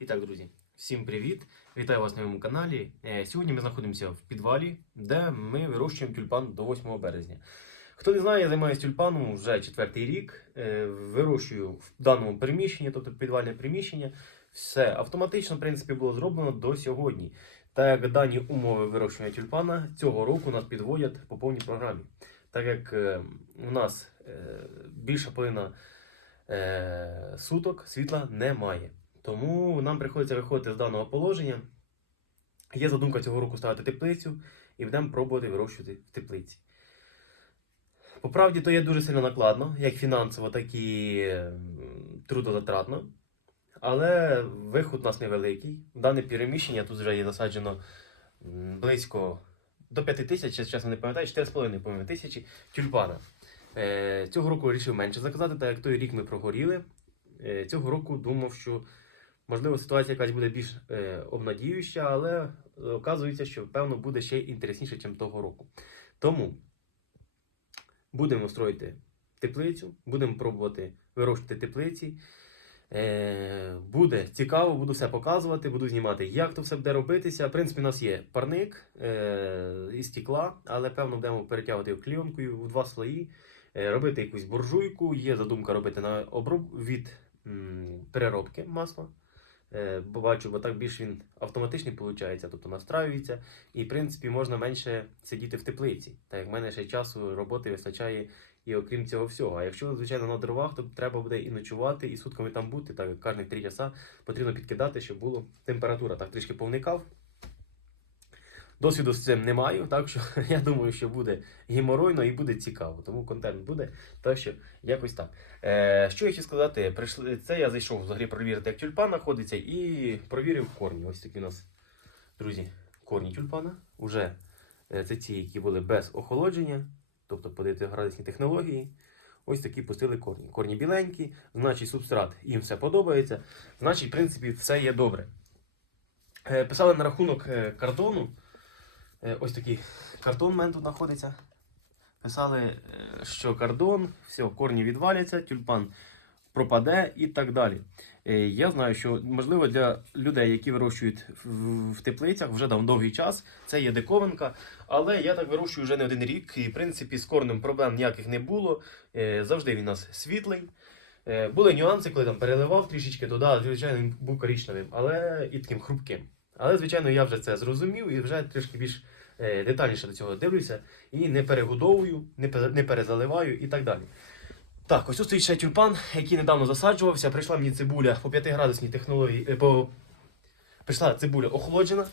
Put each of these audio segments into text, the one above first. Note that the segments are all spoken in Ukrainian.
І так, друзі, всім привіт! Вітаю вас на моєму каналі. Е, Сьогодні ми знаходимося в підвалі, де ми вирощуємо тюльпан до 8 березня. Хто не знає, я займаюся тюльпаном вже четвертий рік. Е, Вирощую в даному приміщенні, тобто підвальне приміщення. Все автоматично, в принципі, було зроблено до сьогодні. Так як дані умови вирощування тюльпана цього року нас підводять по повній програмі. Так як е, у нас більша половина суток світла немає. Тому нам приходиться виходити з даного положення. Є задумка цього року ставити теплицю і будемо пробувати вирощувати в теплиці. По правді, то є дуже сильно накладно, як фінансово, так і трудозатратно. Але виход у нас невеликий. Дане переміщення тут вже є засаджено близько до 5 тисяч, я чесно не пам'ятаю, 4,5 тисячі тюльпана. Е, цього року вирішив менше заказати, так як той рік ми прогоріли. Е, цього року думав, що можливо ситуація якась буде більш е, обнадіюча, але е, оказується, що певно буде ще інтересніше, ніж того року. Тому будемо строїти теплицю, будемо пробувати вирощувати теплиці. Е, буде цікаво, буду все показувати, буду знімати, як то все буде робитися. В принципі, у нас є парник е, із стекла, але певно будемо перетягувати кліонкою в два слої, е, робити якусь буржуйку. Є задумка робити на оброб від м, переробки масла. Е, бо так більш він автоматичний виходить, тобто настраюється, і в принципі можна менше сидіти в теплиці. Так як в мене ще часу роботи вистачає і окрім цього всього. А якщо, звичайно, на дровах, то треба буде і ночувати, і сутками там бути, так як кожних 3 часа потрібно підкидати, щоб було температура. Так трішки повникав. Досвіду з цим не маю, так що я думаю, що буде геморойно і буде цікаво. Тому контент буде. Так що якось так. Е, що я хотів сказати? Прийшли, це я зайшов взагалі провірити, як тюльпан знаходиться, і провірив корні. Ось такі у нас, друзі, корні тюльпана. Уже е, це ті, які були без охолодження, тобто по 9 градусній технології. Ось такі пустили корні. Корні біленькі, значить субстрат їм все подобається. Значить, в принципі, все є добре. Е, Писали на рахунок е, картону. Е, Ось такий картон у мене тут знаходиться. Писали, е, що кардон, все, корні відваляться, тюльпан пропаде і так далі. Е, Я знаю, що можливо для людей, які вирощують в, в теплицях вже дав довгий час, це є диковинка. Але я так вирощую вже не один рік, і в принципі з корнем проблем ніяких не було. Завжди він у нас світлий. Були нюанси, коли там переливав трішечки, то да, звичайно, він був коричневим, але і таким хрупким. Але, звичайно, я вже це зрозумів і вже трішки більш е, детальніше до цього дивлюся і не перегодовую, не, перезаливаю і так далі. Так, ось тут стоїть ще тюльпан, який недавно засаджувався. Прийшла мені цибуля по 5 градусній технології. е, По... Прийшла цибуля охолоджена.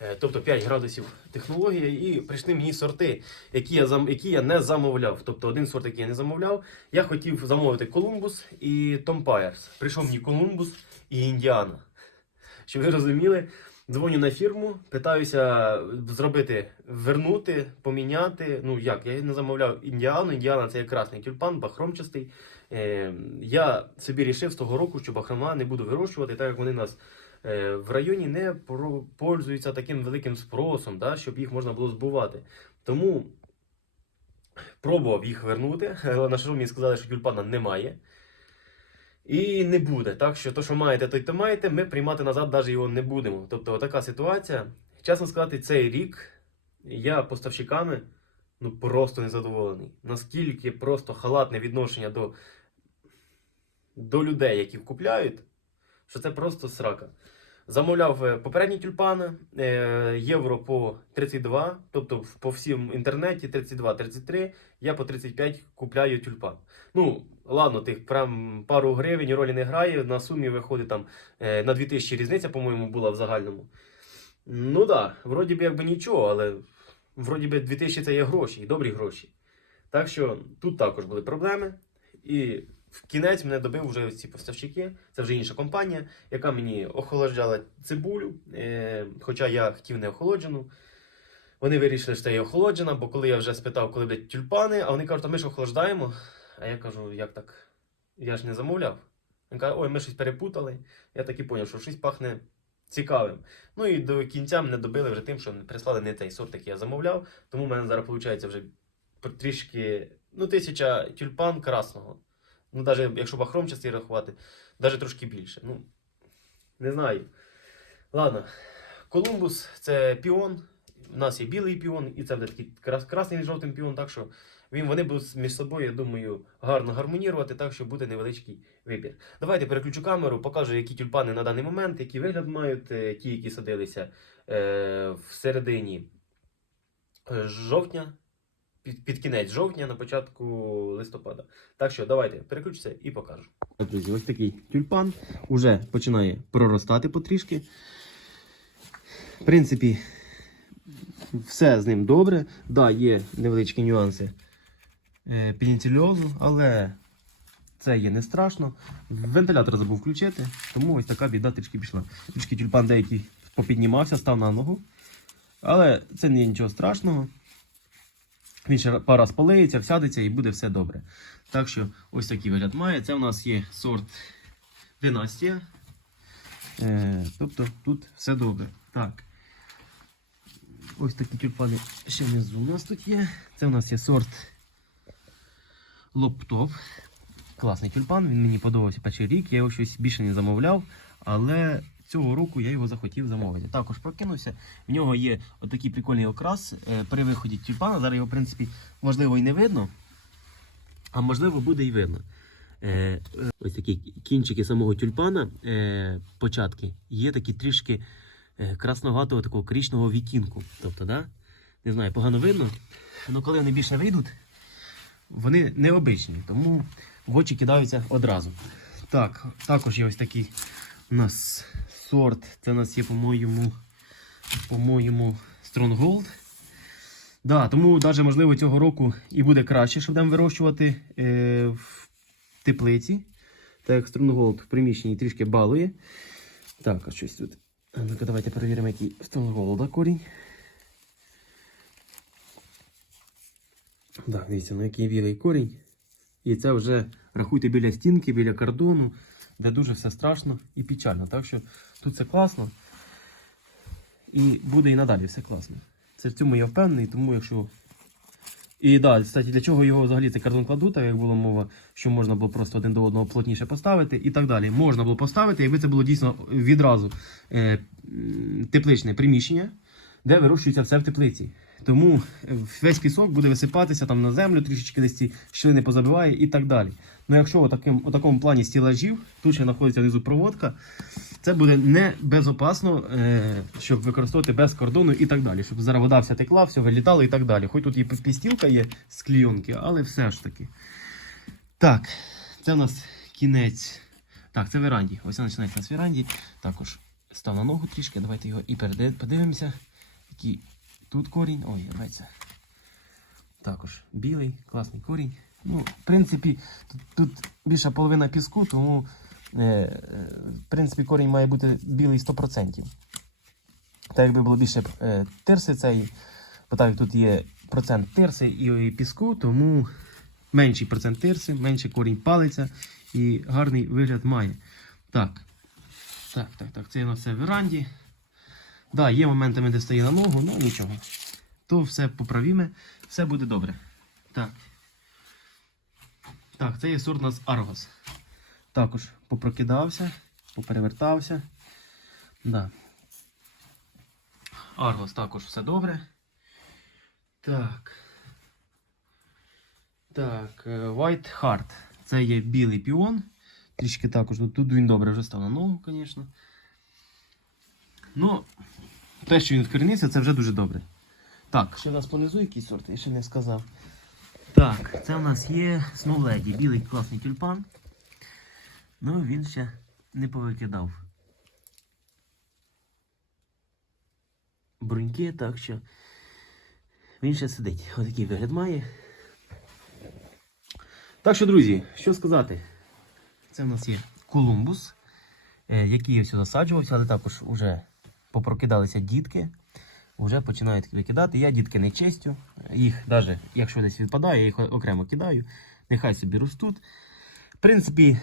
Е, Тобто 5 градусів технологія, і прийшли мені сорти, які я, зам... які я не замовляв. Тобто один сорт, який я не замовляв, я хотів замовити Колумбус і Том Пайерс. Прийшов мені Колумбус і Індіана. Щоб ви розуміли, дзвоню на фірму, питаюся зробити, вернути, поміняти. Ну як, я не замовляв індіану. Індіана це є красний тюльпан, бахромчастий. Е, я собі рішив з того року, що бахрома не буду вирощувати, так як вони нас е, в районі не пользуються таким великим спросом, да, щоб їх можна було збувати. Тому пробував їх вернути, на що мені сказали, що тюльпана немає. І не буде. Так що то, що маєте, то й то маєте, ми приймати назад навіть його не будемо. Тобто така ситуація. Чесно сказати, цей рік я поставщиками ну просто незадоволений. Наскільки просто халатне відношення до, до людей, які купляють, що це просто срака. Замовляв е, попередні тюльпани е, євро по 32, тобто по всім інтернеті 32-33, я по 35 купляю тюльпан. Ну, ладно, тих прям пару гривень ролі не грає. На сумі виходить там е, на 2000 різниця, по-моєму, була в загальному. Ну так, да, вроді би якби нічого, але вроді би 2000 це є гроші, і добрі гроші. Так що тут також були проблеми. І в кінець мене добив вже ці поставщики. Це вже інша компанія, яка мені охолоджала цибулю. Е, хоча я хотів не охолоджену. Вони вирішили, що є охолоджена, бо коли я вже спитав, коли будуть тюльпани, а вони кажуть, а ми ж охолоджаємо. А я кажу, як так? Я ж не замовляв. Він каже, ой, ми щось перепутали. Я так і зрозумів, що щось пахне цікавим. Ну і до кінця мене добили вже тим, що прислали не цей сорт, який я замовляв. Тому в мене зараз виходить вже трішки, ну, тисяча тюльпан красного. Ну, навіть якщо бахром бахромчастий рахувати, навіть трошки більше. Ну, не знаю. Ладно, Колумбус це піон. У нас є білий піон, і це буде такий крас- красний з жовтим піон, так що він, вони будуть між собою, я думаю, гарно гармонірувати, так що буде невеличкий вибір. Давайте переключу камеру, покажу, які тюльпани на даний момент, який вигляд мають, е, ті, які садилися е, в середині е, жовтня, під, під кінець жовтня, на початку листопада. Так що давайте переключуся і покажу. Друзі, ось такий тюльпан уже починає проростати потрішки. В принципі, все з ним добре. Да, є невеличкі нюанси е, пеніцильозу, але це є не страшно. Вентилятор забув включити, тому ось така біда трішки пішла. Трішки тюльпан деякий попіднімався, став на ногу. Але це не є нічого страшного. Він ще пару раз полиється, всядеться і буде все добре. Так що ось такий вигляд має. Це у нас є сорт династія. Е, тобто тут все добре. Так. Ось такі тюльпани ще внизу у нас тут є. Це у нас є сорт лоптоп. Класний тюльпан, він мені подобався перший рік, я його щось більше не замовляв, але цього року я його захотів замовити. Також прокинувся. В нього є отакий прикольний окрас е, при виході тюльпана. Зараз його, в принципі, можливо, і не видно, а можливо, буде і видно. Е, е, ось такі кінчики самого тюльпана, початки, є такі трішки красноватого такого крічного відтінку. Тобто, да? не знаю, погано видно. але коли вони більше вийдуть, вони необичні, тому в очі кидаються одразу. Так, також є ось такий у нас сорт. Це у нас є, по-моєму, по-моєму, Stronghold. Да, тому навіть можливо цього року і буде краще, що будемо вирощувати е, в теплиці. Так як Stronghold в приміщенні трішки балує. Так, а щось тут. Ну-ка, давайте перевіримо, який Stronghold корінь. Так, дивіться, ну який білий корінь. І це вже рахуйте біля стінки, біля кордону, де дуже все страшно і печально. Так що тут все класно. І буде і надалі все класно. Це в цьому я впевнений, тому якщо. І да, кстати, для чого його взагалі цей кордон кладуть, так як була мова, що можна було просто один до одного плотніше поставити і так далі. Можна було поставити, якби це було дійсно відразу е, тепличне приміщення, де вирощується все в теплиці. Тому е, весь пісок буде висипатися там на землю, трішечки десь ці щілини позабиває і так далі. Ну якщо у такому плані стілажів, тут ще знаходиться внизу проводка, це буде не безопасно, е, щоб використовувати без кордону і так далі. Щоб зараз вода вся текла, все вилітало і так далі. Хоч тут і пістілка є з клійонки, але все ж таки. Так, це у нас кінець. Так, це веранді. Ось вона починається нас веранді. Також став на ногу трішки. Давайте його і подивимося. Який тут корінь. Ой, рветься. Також білий, класний корінь. Ну, в принципі, тут, тут більша половина піску, тому в принципі корінь має бути білий 100%. Так якби було більше е, тирси цієї, бо так тут є процент тирси і піску, тому менший процент тирси, менше корінь палиться і гарний вигляд має. Так. Так, так, так. Це у нас все в веранді. Да, є моментами, де стає на ногу, ну нічого. То все поправіме, все буде добре. Так. Так, це є сорт у нас Аргос. Також попрокидався, поперевертався. Да. Аргос також все добре. Так. Так, е, White Heart. Це є білий піон. Трішки також. ну, Тут він добре вже став на ногу, звісно. Ну, те, що він вкорінився, це вже дуже добре. Так, ще у нас понизу який сорт, я ще не сказав. Так, це у нас є Snow Lady, білий класний тюльпан. Ну, він ще не повикидав. Бруньки, так що він ще сидить. Отакий вигляд має. Так що, друзі, що сказати? Це в нас є Колумбус, е, який ось засаджувався, але також вже попрокидалися дітки. Вже починають викидати. Я дітки не чистю. Їх, навіть якщо десь відпадає, я їх окремо кидаю. Нехай собі ростуть. В принципі,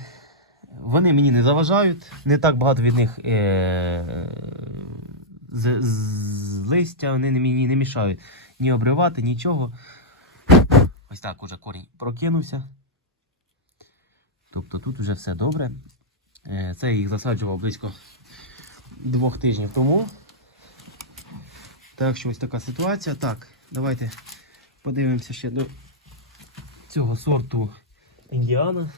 вони мені не заважають. Не так багато від них е- з, з листя, вони мені не мішають ні обривати, нічого. Ось так уже корінь прокинувся. Тобто тут вже все добре. Е, Це я їх засаджував близько двох тижнів тому. Так що ось така ситуація. Так, давайте подивимося ще до цього сорту індіана.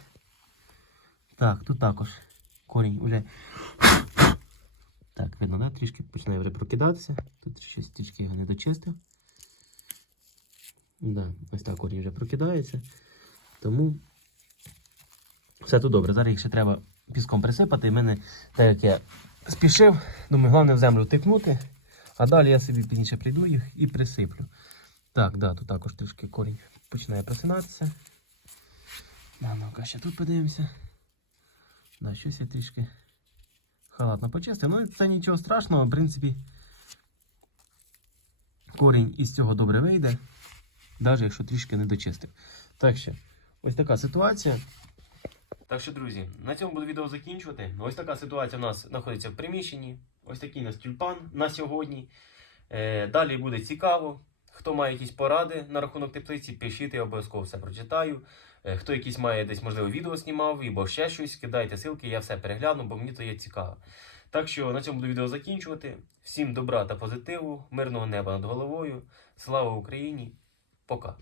Так, тут також корінь уже. Так, видно, да? трішки починає вже прокидатися. Тут щось трішки його не дочистив. Да, ось так корінь вже прокидається. Тому все тут добре. Зараз їх ще треба піском присипати. І мене, так як я спішив, думаю, головне в землю тикнути, а далі я собі пізніше прийду їх і присиплю. Так, да, тут також трішки корінь починає просинатися. Да, ну-ка, ще тут подивимося. Да, щось я трішки халатно почистив. Ну, це нічого страшного, в принципі, корінь із цього добре вийде, навіть якщо трішки не дочистив. Так що, ось така ситуація. Так що, друзі, на цьому буду відео закінчувати. Ось така ситуація у нас знаходиться в приміщенні. Ось такий у нас тюльпан на сьогодні. Е, далі буде цікаво. Хто має якісь поради на рахунок теплиці, пишіть, я обов'язково все прочитаю. Е, Хто якісь має десь, можливо, відео знімав, або ще щось, кидайте ссылки, я все перегляну, бо мені то є цікаво. Так що на цьому буду відео закінчувати. Всім добра та позитиву, мирного неба над головою. Слава Україні! Пока!